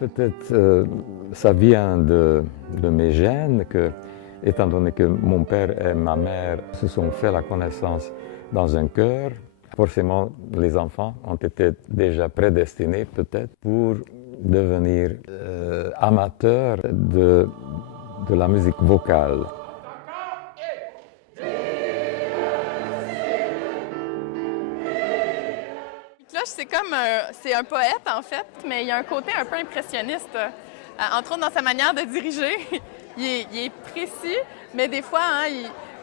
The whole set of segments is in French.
Peut-être ça vient de mes gènes, étant donné que mon père et ma mère se sont fait la connaissance dans un chœur, forcément les enfants ont été déjà prédestinés peut-être pour devenir amateurs de la musique vocale. C'est un poète en fait, mais il y a un côté un peu impressionniste, entre autres dans sa manière de diriger. il est précis, mais des fois,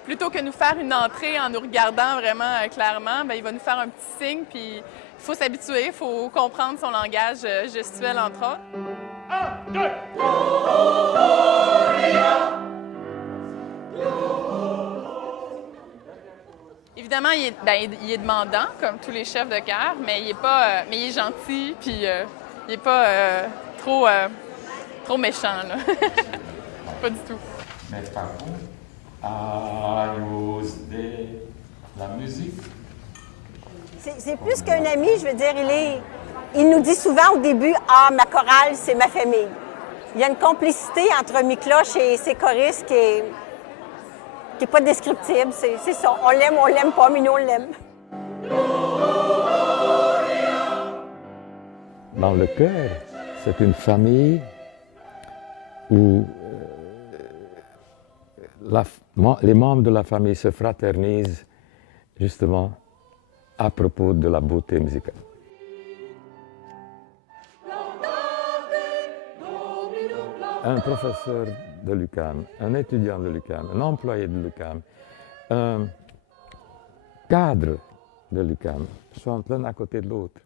plutôt que nous faire une entrée en nous regardant vraiment clairement, il va nous faire un petit signe, puis il faut s'habituer, il faut comprendre son langage gestuel entre autres. 1, 2. Évidemment, il est demandant, comme tous les chefs de chœur, mais il est gentil, puis il n'est pas trop méchant, là. Pas du tout. Mais par contre, à cause de la musique. C'est plus qu'un ami, je veux dire, il nous dit souvent au début « Ah, ma chorale, c'est ma famille ». Il y a une complicité entre Miklosh et ses choristes qui est pas descriptible, c'est ça. On l'aime pas, mais nous, on l'aime. Dans le chœur, c'est une famille où les membres de la famille se fraternisent justement à propos de la beauté musicale. Un professeur de l'UQAM, un étudiant de l'UQAM, un employé de l'UQAM, un cadre de l'UQAM chantent l'un à côté de l'autre.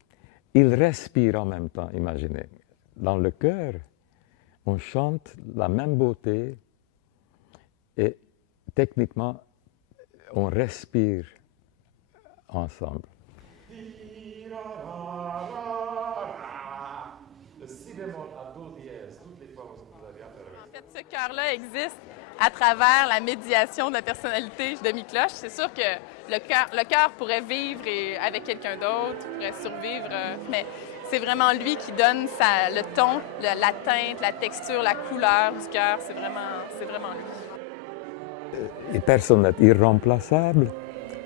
Ils respirent en même temps, imaginez. Dans le chœur, on chante la même beauté et techniquement, on respire ensemble. Le si bémol à do dièse, toutes les formes que vous avez à faire. En fait, ce chœur-là existe à travers la médiation de la personnalité de Miklosh. C'est sûr que le chœur pourrait vivre avec quelqu'un d'autre, pourrait survivre, mais c'est vraiment lui qui donne le ton, la teinte, la texture, la couleur du chœur. C'est vraiment lui. Et personne n'est irremplaçable.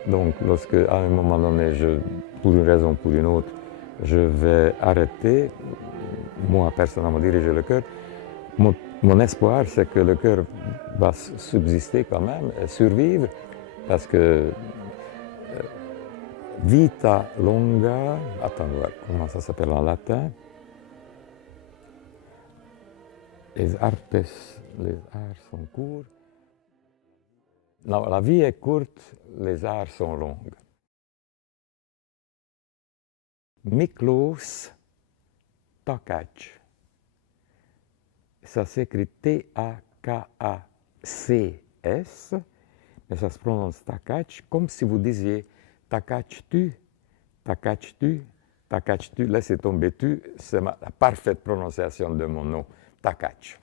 Donc, lorsque, à un moment donné, pour une raison ou pour une autre, je vais arrêter, moi, personnellement, diriger le chœur, mon espoir, c'est que le chœur va subsister quand même, survivre, parce que vita longa, attends, comment ça s'appelle en latin? Les arts sont courts. Non, la vie est courte, les arts sont longs. Miklos Takacs. Ça s'écrit T-A-K-A-C-S, mais ça se prononce Takacs comme si vous disiez Takacs-tu, Takacs-tu, Takacs-tu. Laissez tomber tu, c'est la parfaite prononciation de mon nom, Takacs.